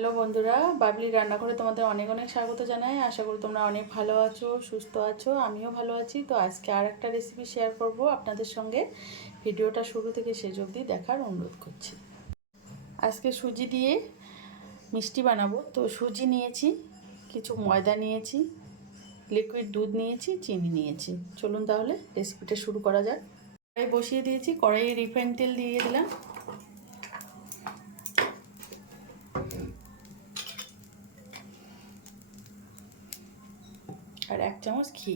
Hello বন্ধুরা, বাবলি রান্নাঘরে তোমাদের অনেক অনেক স্বাগত জানাই। আশা করি তোমরা অনেক ভালো আছো, সুস্থ আছো। আমিও ভালো আছি। তো আজকে আর একটা রেসিপি শেয়ার করব আপনাদের সঙ্গে। ভিডিওটা শুরু থেকে শেষ অবধি দেখার অনুরোধ করছি। আজকে সুজি দিয়ে মিষ্টি বানাবো। তো সুজি নিয়েছি, কিছু ময়দা নিয়েছি, লিকুইড দুধ নিয়েছি, চিনি নিয়েছি। চলুন তাহলে রেসিপিটা শুরু করা যাক। কড়াই বসিয়ে দিয়েছি, কড়াইয়ে রিফাইন তেল দিয়ে দিলাম, আর 1 চামচ ঘি।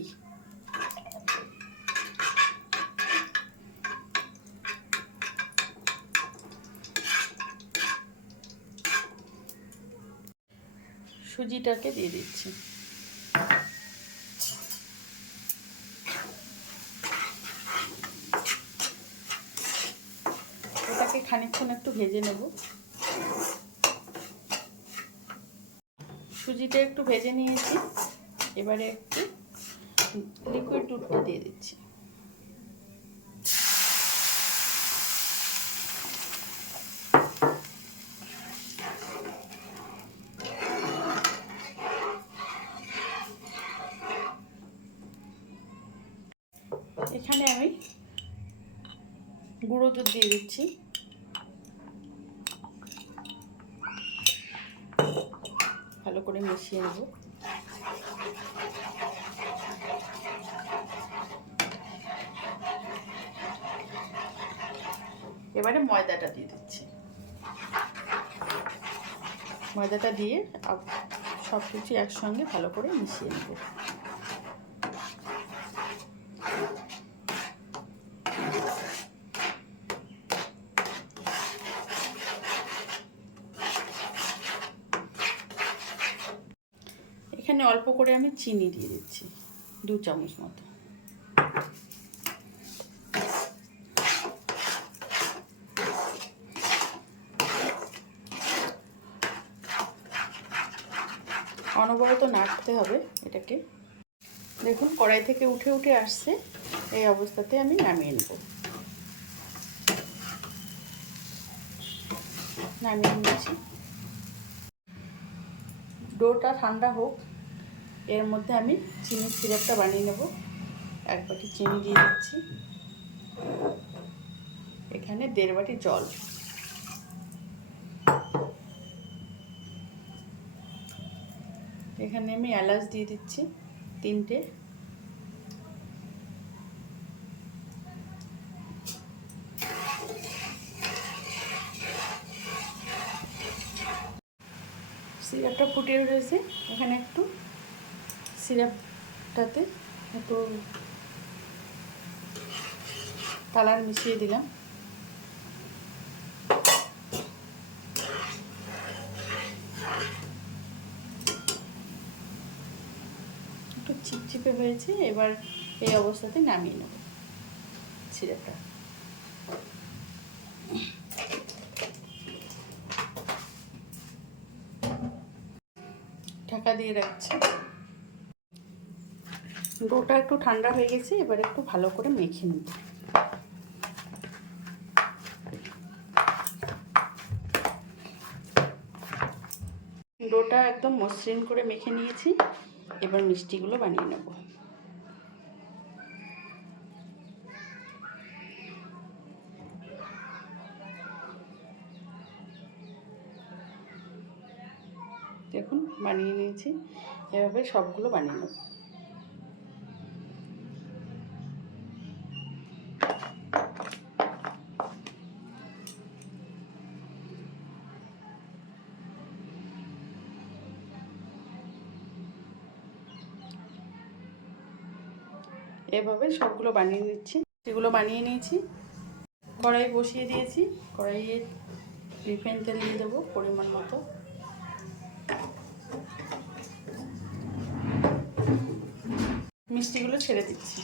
সুজিটাকে দিয়ে দিচ্ছি। এটাকে খানিকক্ষণ একটু ভেজে নেব। সুজিটা একটু ভেজে নিয়েছি, এবারে একটু লিকুইড দুধটা দিয়ে দিচ্ছি। এখানে আমি গুঁড়ো দুধ দিয়ে দিচ্ছি। ভালো করে মিশিয়ে নেব। এবারে ময়দাটা দিয়ে দিচ্ছি। ময়দাটা দিয়ে সব কিছু একসঙ্গে ভালো করে মিশিয়ে নেব। এখানে অল্প করে আমি চিনি দিয়ে দিচ্ছি, 2 চামচ মতো। অনবরত নাড়তে হবে এটাকে। দেখুন কড়াই থেকে উঠে উঠে আসছে, এই অবস্থাতে আমি নামিয়ে নেব। নামিয়ে নিয়েছি। ডোটা ঠান্ডা হোক, এর মধ্যে আমি চিনির সিরাপটা বানিয়ে নেব। 1 বাটি চিনি দিয়ে দিচ্ছি। এখানে 1.5 বাটি জল। এখানে আমি এলাচ দিয়ে দিচ্ছি 3টে। সিরাপটা ফুটে উঠেছে, এখানে একটু সিরাপটাতে একটু কালার মিশিয়ে দিলাম। একটু চিপচিপে হয়েছে, এবার এই অবস্থাতে নামিয়ে নেব সিরাপটা। ঢাকা দিয়ে রাখছি। ডোটা একটু ঠান্ডা হয়ে গেছে, এবার একটু ভালো করে মেখে নিব। ডোটা একদম মসৃণ করে মেখে নিয়েছি, এবার মিষ্টিগুলো বানিয়ে নেব। দেখুন বানিয়ে নিয়েছি, এভাবে সবগুলো বানিয়ে নেব। এভাবে সবগুলো বানিয়ে নিচ্ছি। সেগুলো বানিয়ে নিয়েছি। কড়াই বসিয়ে দিয়েছি, কড়াইয়ে রিফাইন তেল দিয়ে দেবো পরিমাণ মতো। মিষ্টিগুলো ছেড়ে দিচ্ছি।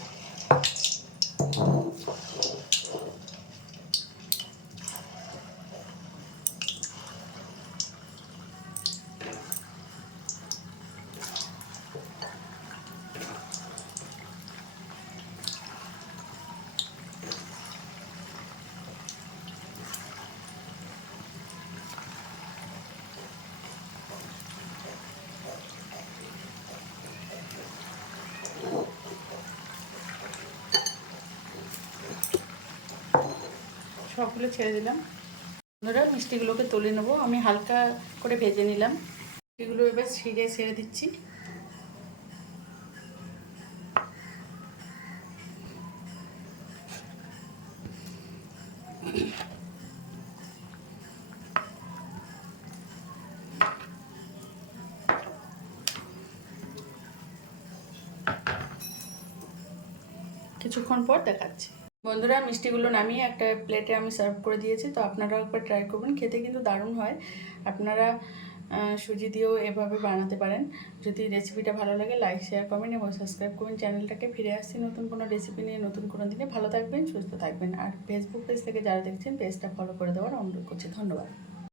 মিষ্টিগুলো ছেড়ে দিলাম। বন্ধুরা মিষ্টিগুলোকে তুলে নেবো, আমি হালকা করে ভেজে নিলাম। মিষ্টিগুলো এবার ছেড়ে দিচ্ছি। কিছুক্ষণ পর দেখাচ্ছি। বন্ধুরা মিষ্টিগুলো নামিয়ে একটা প্লেটে আমি সার্ভ করে দিয়েছি। তো আপনারাও একবার ট্রাই করবেন, খেতে কিন্তু দারুণ হয়। আপনারা সুজি দিয়েও এভাবে বানাতে পারেন। যদি রেসিপিটা ভালো লাগে লাইক শেয়ার কমেন্ট এবং সাবস্ক্রাইব করবেন চ্যানেলটাকে। ফিরে আসছি নতুন কোনো রেসিপি নিয়ে নতুন কোনো দিনে। ভালো থাকবেন, সুস্থ থাকবেন। আর ফেসবুক পেজ থেকে যারা দেখছেন পেজটা ফলো করে দেওয়ার অনুরোধ করছি। ধন্যবাদ।